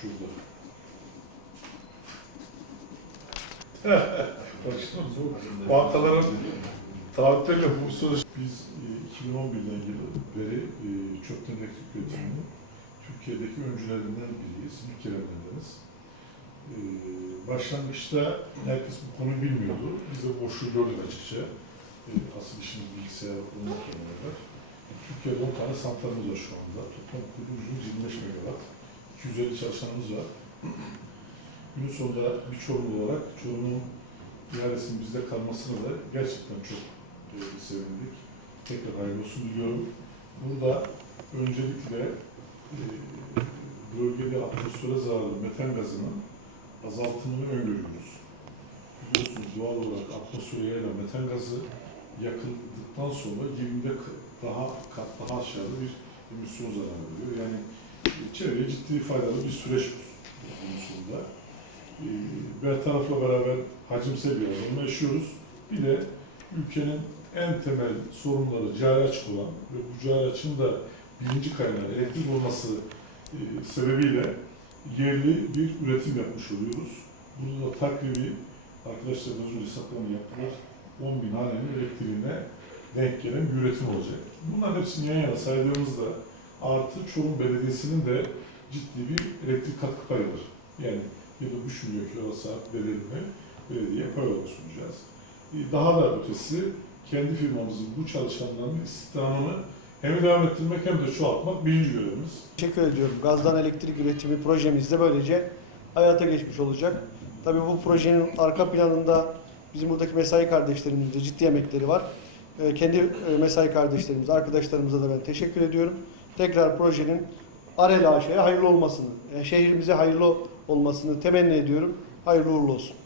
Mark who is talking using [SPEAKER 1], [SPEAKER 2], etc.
[SPEAKER 1] Şurada. Bankaların taahhütleriyle bu söz biz e, 2011'den beri e, çöpten elektrik üretiminin Türkiye'deki öncülerinden biriyiz. Bir kerelendeniz. E, başlangıçta herkes bu konuyu bilmiyordu. Biz de boşluğu gördük açıkça. E, asıl işimiz bilgisayar olmakla beraber. Türkiye'de 10 tane santralımız var şu anda. Toplam kurulu gücümüz 25 megawatt. 250 çalışanımız var. Günün sonunda bir Çorumlu olarak Çorum'un ihalesinin bizde kalmasına da gerçekten çok e, sevindik. Tekrar hayırlı olsun diliyorum. Burada öncelikle e, bölgede atmosfere zararlı metan gazının azaltımını öngörüyoruz. Biliyorsunuz doğal olarak atmosfere yayılan metan gazı yakıldıktan sonra 20'de k- daha kat daha aşağıda bir emisyon zararı veriyor. Yani çevreye ciddi faydalı bir süreç konusunda. E, Bertaraf'la beraber hacimsel bir alanı yaşıyoruz. Bir de ülkenin en temel sorunları cari açık olan ve bu cari açığın da birinci kaynağı elektrik olması e, sebebiyle yerli bir üretim yapmış oluyoruz. Burada da takribi arkadaşlar az önce hesaplama yaptılar. 10 bin hanenin elektriğine denk gelen bir üretim olacak. Bunların hepsini yan yana saydığımızda artı Çorum Belediyesi'nin de ciddi bir elektrik katkı payı var. Yani yılda 3 milyon kilovat bedelini belediye pay olarak sunacağız. Ee, Daha da ötesi kendi firmamızın bu çalışanların istihdamını hem devam ettirmek hem de çoğaltmak birinci görevimiz.
[SPEAKER 2] Teşekkür ediyorum. Gazdan elektrik üretimi projemiz de böylece hayata geçmiş olacak. Tabii bu projenin arka planında bizim buradaki mesai kardeşlerimizin de ciddi emekleri var. Ee, Kendi e, mesai kardeşlerimize, arkadaşlarımıza da ben teşekkür ediyorum. Tekrar projenin Arel AŞ'ye hayırlı olmasını, e, şehrimize hayırlı olmasını temenni ediyorum. Hayırlı uğurlu olsun.